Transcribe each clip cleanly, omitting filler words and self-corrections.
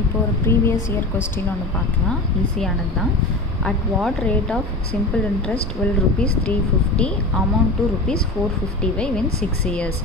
இப்போ ஒரு previous year question ஒன்று பார்க்கலாம், ஈஸியானது தான். At what rate of simple interest will rupees 350 amount to rupees 455 in 6 years?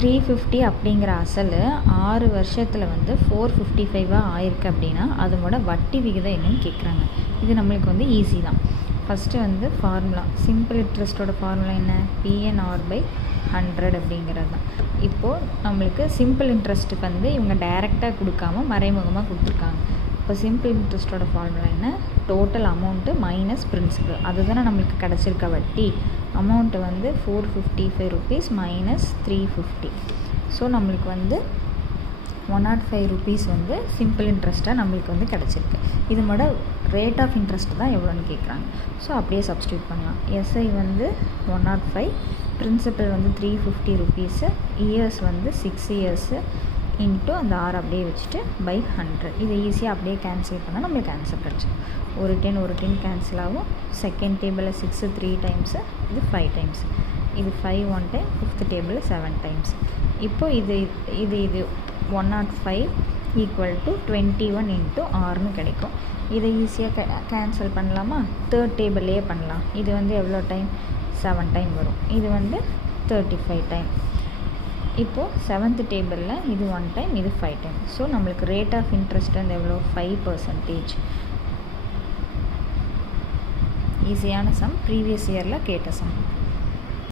350 அப்படிங்கிற அசல் 6 வருஷத்தில் வந்து 455 ஆயிருக்கு அப்படின்னா அதோட வட்டி விகிதம் என்னன்னு கேட்குறாங்க. இது நம்மளுக்கு வந்து ஈஸி தான். ஃபஸ்ட்டு வந்து ஃபார்முலா, சிம்பிள் இன்ட்ரெஸ்ட்டோட ஃபார்முலா என்ன? PNR/100 அப்படிங்கிறது தான். இப்போது நம்மளுக்கு சிம்பிள் இன்ட்ரெஸ்ட்டுக்கு வந்து இவங்க டைரெக்டாக கொடுக்காம மறைமுகமாக கொடுத்துருக்காங்க. இப்போ சிம்பிள் இன்ட்ரெஸ்ட்டோட ஃபார்முலா என்ன? டோட்டல் அமௌண்ட்டு மைனஸ் பிரின்சிபல், அதுதானே நம்மளுக்கு கிடச்சிருக்க வட்டி. அமௌண்ட்டு வந்து 455 rupees மைனஸ் 350. ஸோ நம்மளுக்கு வந்து 105 rupees வந்து சிம்பிள் இன்ட்ரெஸ்ட்டாக நம்மளுக்கு வந்து கிடச்சிருக்கு. இதோட ரேட் ஆஃப் இன்ட்ரெஸ்ட் தான் எவ்வளோன்னு கேட்குறாங்க. ஸோ அப்படியே சப்ஸ்டியூட் பண்ணலாம். எஸ்ஐ வந்து 105, பிரின்சிபல் வந்து 350 rupees, இயர்ஸ் வந்து 6 years இன்ட்டு அந்த 6 அப்படியே வச்சுட்டு பை 100. இதை ஈஸியாக அப்படியே கேன்சல் பண்ணால் நம்மளுக்கு ஆன்சர் கிடச்சிடும். ஒரு 10 கேன்சல் ஆகும். செகண்ட் டேபிளில் 6 3 times, இது 5 times, இது 5 1 time, ஃபிஃப்த் டேபிளில் 7 times. இப்போது இது 105 ஈக்குவல் டு 21 இன்ட்டு 6ன்னு கிடைக்கும். இதை ஈஸியாக கேன்சல் பண்ணலாமா? தேர்ட் டேபிள்லேயே பண்ணலாம். இது வந்து எவ்வளோ டைம்? 7 time வரும். இது வந்து 35 time. இப்போது செவன்த் டேபிளில் இது 1 time, இது 5 time. ஸோ நம்மளுக்கு ரேட் ஆஃப் இன்ட்ரெஸ்ட் வந்து எவ்வளோ? 5%. ஈஸியான சம், ப்ரீவியஸ் இயரில் கேட்ட சம்.